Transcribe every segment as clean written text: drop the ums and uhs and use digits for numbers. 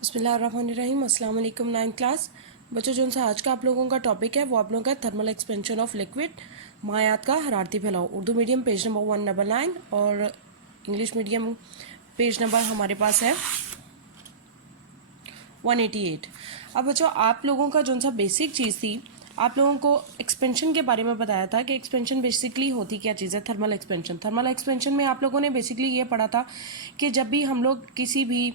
बिस्मिल्लाहिर्रहमानिर्रहीम। अस्सलाम वालेकुम। 9th क्लास बच्चों, जो सा आज का आप लोगों का टॉपिक है वो आप लोगों का थर्मल एक्सपेंशन ऑफ लिक्विड, मायात का हरारती फैलाव। उर्दू मीडियम पेज नंबर 199 और इंग्लिश मीडियम पेज नंबर हमारे पास है 188। अब बच्चों, आप लोगों का जो सा बेसिक चीज़ थी, आप लोगों को एक्सपेंशन के बारे में बताया था कि एक्सपेंशन बेसिकली होती क्या चीज़ है। थर्मल एक्सपेंशन, थर्मल एक्सपेंशन में आप लोगों ने बेसिकली ये पढ़ा था कि जब भी हम लोग किसी भी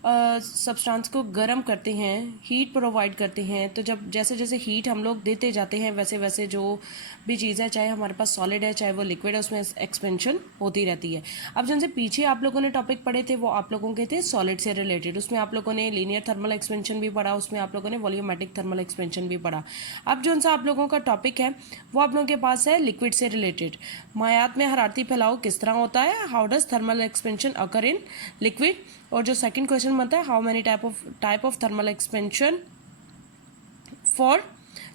सब्सटेंस को गर्म करते हैं, हीट प्रोवाइड करते हैं, तो जब जैसे जैसे हीट हम लोग देते जाते हैं वैसे वैसे जो भी चीज़ है, चाहे हमारे पास सॉलिड है चाहे वो लिक्विड है, उसमें एक्सपेंशन होती रहती है। अब जिनसे पीछे आप लोगों ने टॉपिक पढ़े थे वो आप लोगों के थे सॉलिड से रिलेटेड। उसमें आप लोगों ने लीनियर थर्मल एक्सपेंशन भी पढ़ा, उसमें आप लोगों ने वॉल्यूमेट्रिक थर्मल एक्सपेंशन भी पढ़ा। अब जो सा आप लोगों का टॉपिक है वो आप लोगों के पास है लिक्विड से रिलेटेड। मायात में हरारती फैलाव किस तरह होता है, how does thermal expansion occur in liquid. और जो सेकंड क्वेश्चन बनता है, how many type of thermal expansion for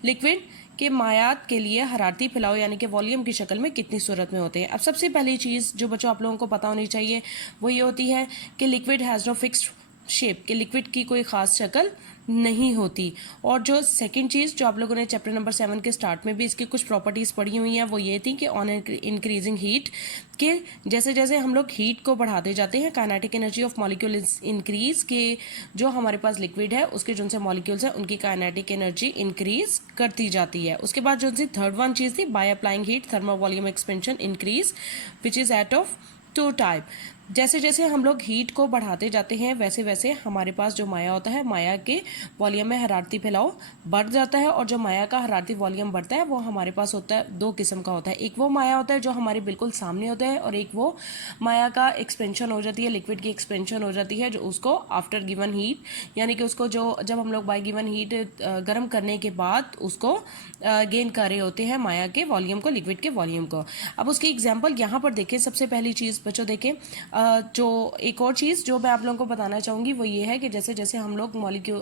liquid, के मायात के लिए हरारती फैलाव यानी कि वॉल्यूम की शक्ल में कितनी सूरत में होते हैं। अब सबसे पहली चीज़ जो बच्चों आप लोगों को पता होनी चाहिए वो ये होती है कि liquid has no fixed shape, के लिक्विड की कोई ख़ास शक्ल नहीं होती। और जो सेकंड चीज़ जो आप लोगों ने चैप्टर नंबर 7 के स्टार्ट में भी इसकी कुछ प्रॉपर्टीज़ पढ़ी हुई हैं वो ये थी कि ऑन इंक्रीजिंग हीट, के जैसे जैसे हम लोग हीट को बढ़ाते जाते हैं kinetic energy of molecule increase, के जो हमारे पास लिक्विड है उसके जो से मॉलिक्यूल्स हैं उनकी काइनेटिक एनर्जी इंक्रीज करती जाती है। उसके बाद जो सी थर्ड वन चीज़ थी, by applying heat thermal volume expansion increase which is at of two type. जैसे जैसे हम लोग हीट को बढ़ाते जाते हैं वैसे वैसे हमारे पास जो माया होता है, माया के वॉल्यूम में हरारती फैलाव बढ़ जाता है। और जो माया का हरारती वॉल्यूम बढ़ता है वो हमारे पास होता है दो किस्म का होता है। एक वो माया होता है जो हमारे बिल्कुल सामने होता है, और एक वो माया का एक्सपेंशन हो जाती है, लिक्विड की एक्सपेंशन हो जाती है, जो उसको आफ्टर गिवन हीट यानी कि उसको जो जब हम लोग बाय गिवन हीट गर्म करने के बाद उसको गेन कर रहे होते हैं माया के वॉल्यूम को, लिक्विड के वॉल्यूम को। अब उसकी एग्जांपल यहाँ पर देखें। सबसे पहली चीज़ बच्चों देखें, जो एक और चीज़ जो मैं आप लोगों को बताना चाहूँगी वो ये है कि जैसे जैसे हम लोग मॉलिक्यूल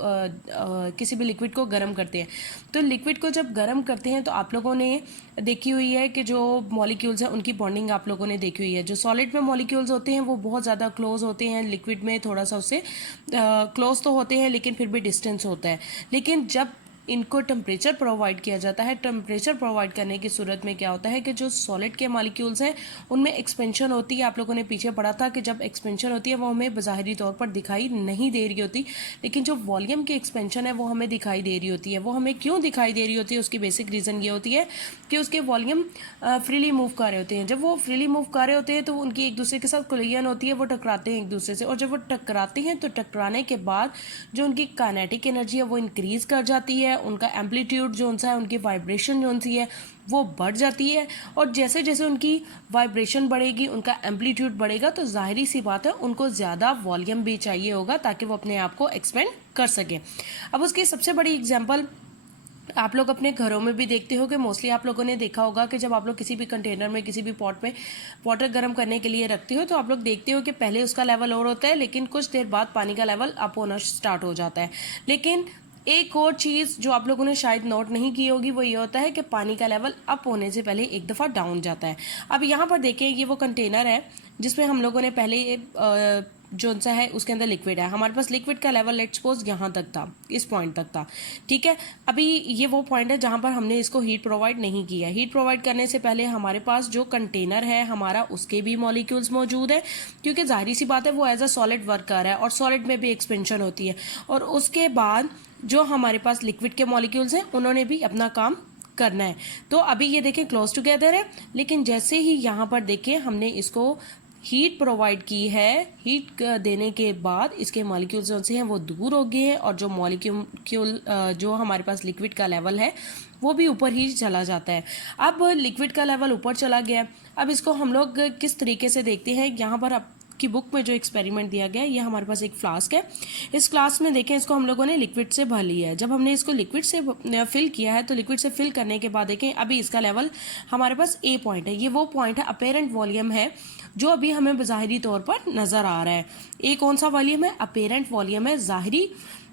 किसी भी लिक्विड को गर्म करते हैं, तो लिक्विड को जब गर्म करते हैं तो आप लोगों ने देखी हुई है कि जो मॉलिक्यूल्स हैं उनकी बॉन्डिंग आप लोगों ने देखी हुई है। जो सॉलिड में मॉलिक्यूल्स होते हैं वो बहुत ज़्यादा क्लोज होते हैं, लिक्विड में थोड़ा सा उससे क्लोज तो होते हैं लेकिन फिर भी डिस्टेंस होता है। लेकिन जब इनको टेम्परेचर प्रोवाइड किया जाता है, टेम्परेचर प्रोवाइड करने की सूरत में क्या होता है कि जो सॉलिड के मॉलिक्यूल्स हैं उनमें एक्सपेंशन होती है। आप लोगों ने पीछे पढ़ा था कि जब एक्सपेंशन होती है वो हमें बाहरी तौर पर दिखाई नहीं दे रही होती, लेकिन जो वॉल्यूम की एक्सपेंशन है वो हमें दिखाई दे रही होती है। वो हमें क्यों दिखाई दे रही होती है, उसकी बेसिक रीज़न ये होती है कि उसके वॉल्यूम फ्रीली मूव कर रहे होते हैं। जब वो फ्रीली मूव कर रहे होते हैं तो उनकी एक दूसरे के साथ कोलिजन होती है, वो टकराते हैं एक दूसरे से, और जब वो टकराते हैं तो टकराने के बाद जो उनकी काइनेटिक एनर्जी है वो इंक्रीज कर जाती है, उनका एम्पलीट्यूड जो सा है, उनकी वाइब्रेशन जो सी है वो बढ़ जाती है। और जैसे जैसे उनकी वाइब्रेशन बढ़ेगी, उनका एम्पलीट्यूड बढ़ेगा, तो जाहिर सी बात है उनको ज़्यादा वॉल्यूम भी चाहिए होगा ताकि वो अपने आप को एक्सपेंड कर सकें। अब उसकी सबसे बड़ी एग्जांपल आप लोग अपने घरों में भी देखते हो कि मोस्टली आप लोगों ने देखा होगा कि जब आप लोग किसी भी कंटेनर में किसी भी पॉट में वाटर गर्म करने के लिए रखते हो तो आप लोग देखते हो कि पहले उसका लेवल और होता है, लेकिन कुछ देर बाद पानी का लेवल अप होना स्टार्ट हो जाता है। लेकिन एक और चीज़ जो आप लोगों ने शायद नोट नहीं की होगी वो ये होता है कि पानी का लेवल अप होने से पहले एक दफ़ा डाउन जाता है। अब यहाँ पर देखिए, ये वो कंटेनर है जिसमें हम लोगों ने पहले ये जो सा है उसके अंदर लिक्विड है। हमारे पास लिक्विड का लेवल लेट्स सपोज यहाँ तक था, इस पॉइंट तक था, ठीक है। अभी ये वो पॉइंट है जहाँ पर हमने इसको हीट प्रोवाइड नहीं किया। हीट प्रोवाइड करने से पहले हमारे पास जो कंटेनर है हमारा, उसके भी मॉलिक्यूल्स मौजूद है, क्योंकि जाहिर सी बात है वो एज अ सॉलिड वर्क कर रहा है और सॉलिड में भी एक्सपेंशन होती है। और उसके बाद जो हमारे पास लिक्विड के मॉलिक्यूल्स हैं उन्होंने भी अपना काम करना है। तो अभी ये देखें क्लोज टुगेदर है, लेकिन जैसे ही यहाँ पर देखें हमने इसको हीट प्रोवाइड की है, हीट देने के बाद इसके मॉलिक्यूल्स जो से हैं वो दूर हो गए हैं, और जो मॉलिक्यूल जो हमारे पास लिक्विड का लेवल है वो भी ऊपर ही चला जाता है। अब लिक्विड का लेवल ऊपर चला गया। अब इसको हम लोग किस तरीके से देखते हैं, यहाँ पर की बुक में जो एक्सपेरिमेंट दिया गया है, ये हमारे पास एक फ्लास्क है। इस फ्लास्क में देखें, इसको हम लोगों ने लिक्विड से भर लिया है। जब हमने इसको लिक्विड से फिल किया है तो लिक्विड से फिल करने के बाद देखें अभी इसका लेवल हमारे पास ए पॉइंट है। ये वो पॉइंट है, अपेरेंट वॉल्यूम है जो अभी हमें ज़ाहिरी तौर पर नज़र आ रहा है। ए कौन सा वॉल्यूम है? अपेरेंट वॉल्यूम है, ज़ाहिरी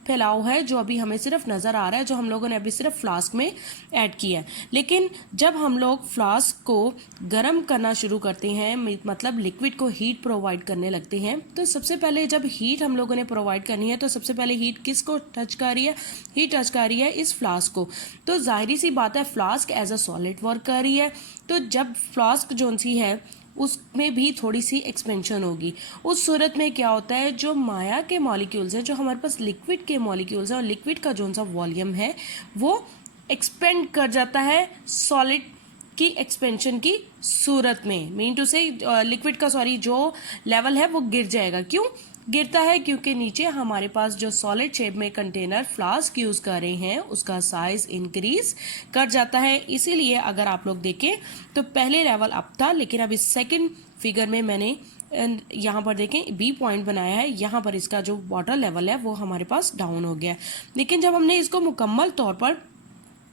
फैलाव है जो अभी हमें सिर्फ नज़र आ रहा है, जो हम लोगों ने अभी सिर्फ फ्लास्क में ऐड किया है। लेकिन जब हम लोग फ्लास्क को गर्म करना शुरू करते हैं, मतलब लिक्विड को हीट प्रोवाइड करने लगते हैं, तो सबसे पहले जब हीट हम लोगों ने प्रोवाइड करनी है तो सबसे पहले हीट किसको टच कर रही है? हीट टच कर रही है इस फ्लास्क को। तो जाहिर सी बात है flask as a solid work कर रही है, तो जब फ्लास्क जोन सी है उसमें भी थोड़ी सी एक्सपेंशन होगी। उस सूरत में क्या होता है, जो माया के मॉलिक्यूल्स हैं, जो हमारे पास लिक्विड के मॉलिक्यूल्स हैं और लिक्विड का जो सा वॉल्यूम है वो एक्सपेंड कर जाता है सॉलिड की एक्सपेंशन की सूरत में। मीन टू से लिक्विड का जो लेवल है वो गिर जाएगा। क्यों गिरता है? क्योंकि नीचे हमारे पास जो सॉलिड शेप में कंटेनर फ्लास्क यूज कर रहे हैं उसका साइज इंक्रीज कर जाता है। इसीलिए अगर आप लोग देखें तो पहले लेवल अप था, लेकिन अब इस सेकंड फिगर में मैंने यहाँ पर देखें बी पॉइंट बनाया है, यहाँ पर इसका जो वाटर लेवल है वो हमारे पास डाउन हो गया है। लेकिन जब हमने इसको मुकम्मल तौर पर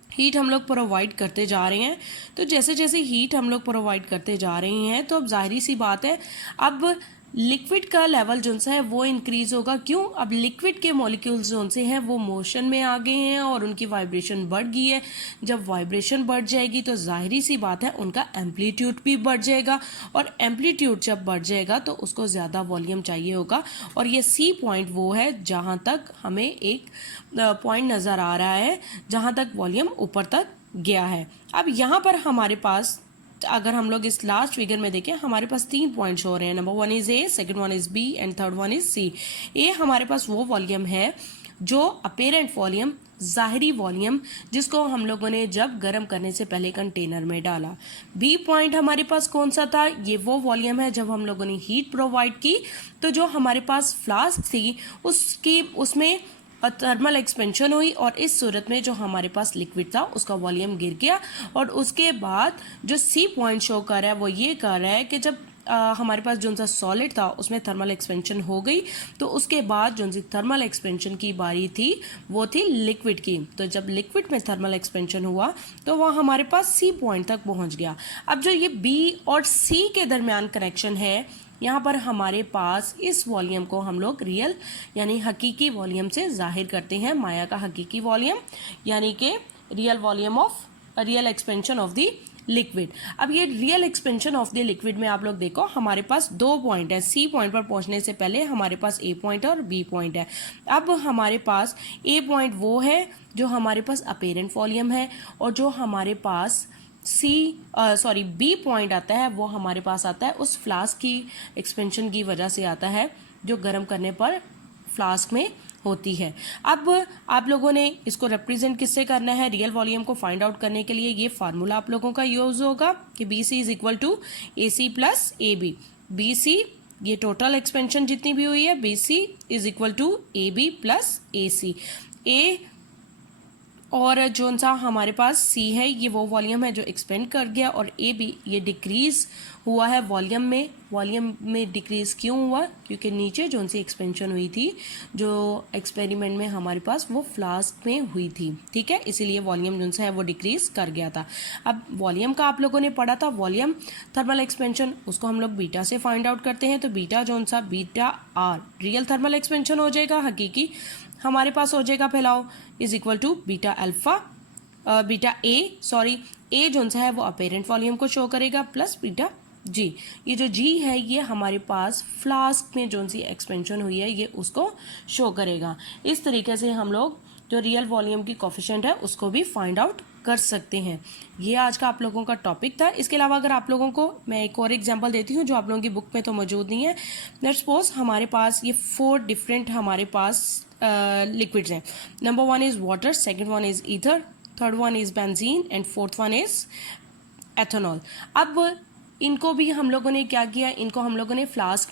हीट हम लोग प्रोवाइड करते जा रहे हैं, तो जैसे जैसे हीट हम लोग प्रोवाइड करते जा रहे हैं तो अब जाहिर सी बात है अब लिक्विड का लेवल जो सा है वो इंक्रीज होगा। क्यों? अब लिक्विड के मॉलिक्यूल्स जो से हैं वो मोशन में आ गए हैं और उनकी वाइब्रेशन बढ़ गई है। जब वाइब्रेशन बढ़ जाएगी तो जाहिर सी बात है उनका एम्पलीट्यूड भी बढ़ जाएगा, और एम्पलीट्यूड जब बढ़ जाएगा तो उसको ज़्यादा वॉल्यूम चाहिए होगा। और ये सी पॉइंट वो है जहाँ तक हमें एक पॉइंट नज़र आ रहा है जहाँ तक वॉल्यूम ऊपर तक गया है। अब यहाँ पर हमारे पास अगर हम लोग इस लास्ट फिगर में देखें हमारे पास 3 पॉइंट्स हो रहे हैं। Number 1 is A, second 1 is B and third 1 is C. ए हमारे पास वो वॉल्यूम है जो अपेरेंट वॉल्यूम, ज़ाहिरी वॉल्यूम, जिसको हम लोगों ने जब गर्म करने से पहले कंटेनर में डाला। बी पॉइंट हमारे पास कौन सा था? ये वो वॉल्यूम है जब हम लोगों ने हीट प्रोवाइड की, तो जो हमारे पास फ्लास्क थी उसमें थर्मल एक्सपेंशन हुई और इस सूरत में जो हमारे पास लिक्विड था उसका वॉल्यूम गिर गया। और उसके बाद जो सी पॉइंट शो कर रहा है वो ये कर रहा है कि जब हमारे पास जो सा सॉलिड था उसमें थर्मल एक्सपेंशन हो गई, तो उसके बाद जो सी थर्मल एक्सपेंशन की बारी थी वो थी लिक्विड की। तो जब लिक्विड में थर्मल एक्सपेंशन हुआ तो वह हमारे पास सी पॉइंट तक पहुंच गया। अब जो ये बी और सी के दरमियान कनेक्शन है, यहाँ पर हमारे पास इस वॉल्यूम को हम लोग रियल यानी हकीकी वॉल्यूम से जाहिर करते हैं। माया का हकीकी वॉल्यूम यानी कि real expansion of the liquid. अब ये real expansion of the liquid में आप लोग देखो हमारे पास 2 पॉइंट है। सी पॉइंट पर पहुंचने से पहले हमारे पास ए पॉइंट और बी पॉइंट है। अब हमारे पास ए पॉइंट वो है जो हमारे पास अपेरेंट वॉल्यूम है, और जो हमारे पास बी पॉइंट आता है वो हमारे पास आता है उस फ्लास्क की एक्सपेंशन की वजह से आता है जो गर्म करने पर फ्लास्क में होती है। अब आप लोगों ने इसको रिप्रेजेंट किससे करना है? रियल वॉल्यूम को फाइंड आउट करने के लिए ये फार्मूला आप लोगों का यूज होगा कि B C is equal to A C plus A B. B C ये टोटल एक्सपेंशन जितनी भी हुई है, B C is equal to A B plus A C. ए और जो सा हमारे पास सी है ये वो वॉल्यूम है जो एक्सपेंड कर गया, और ए बी ये डिक्रीज हुआ है वॉल्यूम में डिक्रीज क्यों हुआ? क्योंकि नीचे जो सी एक्सपेंशन हुई थी जो एक्सपेरिमेंट में हमारे पास वो फ्लास्क में हुई थी, ठीक है, इसीलिए वॉल्यूम जो सा है वो डिक्रीज कर गया था। अब वॉल्यूम का आप लोगों ने पढ़ा था वॉल्यूम थर्मल एक्सपेंशन, उसको हम लोग बीटा से फाइंड आउट करते हैं। तो beta R real thermal expansion हो जाएगा, हकीकी हमारे पास हो जाएगा फैलाव is equal to beta A जो सा है वो अपेरेंट वॉल्यूम को शो करेगा प्लस बीटा जी। ये जो जी है ये हमारे पास फ्लास्क में जो सी एक्सपेंशन हुई है ये उसको शो करेगा। इस तरीके से हम लोग जो रियल वॉल्यूम की कोफिशिएंट है उसको भी फाइंड आउट कर सकते हैं। ये आज का आप लोगों का टॉपिक था। इसके अलावा अगर आप लोगों को मैं एक और एग्जांपल देती हूँ जो आप लोगों की बुक में तो मौजूद नहीं है। लेट्स सपोज हमारे पास ये 4 डिफरेंट हमारे पास लिक्विड्स हैं। Number 1 is water, second 1 is ether, third 1 is benzene and fourth 1 is ethanol. अब इनको भी हम लोगों ने क्या किया, इनको हम लोगों ने फ्लास्क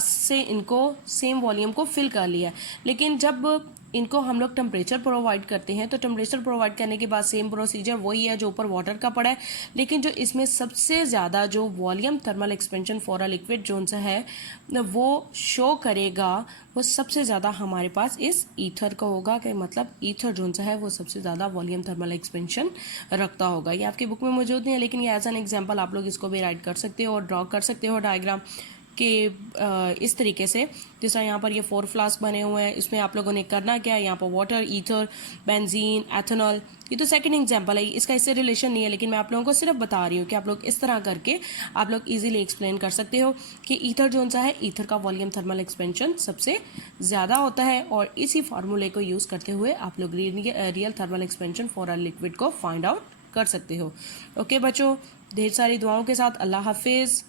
से इनको सेम वॉल्यूम को फिल कर लिया। लेकिन जब इनको हम लोग टेम्परेचर प्रोवाइड करते हैं तो टेम्परेचर प्रोवाइड करने के बाद सेम प्रोसीजर वही है जो ऊपर वाटर का पड़ा है, लेकिन जो इसमें सबसे ज़्यादा जो volume thermal expansion for a liquid zone सा है वो शो करेगा वो सबसे ज़्यादा हमारे पास इस ईथर का होगा। कि मतलब ईथर जोन सा है वो सबसे ज़्यादा वॉल्यूम थर्मल एक्सपेंशन रखता होगा। ये आपकी बुक में मौजूद नहीं है, लेकिन ये एज एन एग्जाम्पल आप लोग इसको भी राइट कर सकते हो और ड्रॉ कर सकते हो डायग्राम। कि इस तरीके से जिस तरह यहाँ पर ये 4 फ्लास्क बने हुए हैं, इसमें आप लोगों ने करना क्या है, यहाँ पर वाटर, ईथर, बेंजीन, एथेनॉल, ये तो सेकंड एग्जांपल है, इसका इससे रिलेशन नहीं है, लेकिन मैं आप लोगों को सिर्फ बता रही हूँ कि आप लोग इस तरह करके आप लोग इजीली एक्सप्लेन कर सकते हो कि ईथर जो सा है, ईथर का वॉल्यूम थर्मल एक्सपेंशन सबसे ज़्यादा होता है, और इसी फार्मूले को यूज़ करते हुए आप लोग real thermal expansion for a liquid को फाइंड आउट कर सकते हो। ओके बच्चों, ढेर सारी दुआओं के साथ अल्लाह हाफिज़।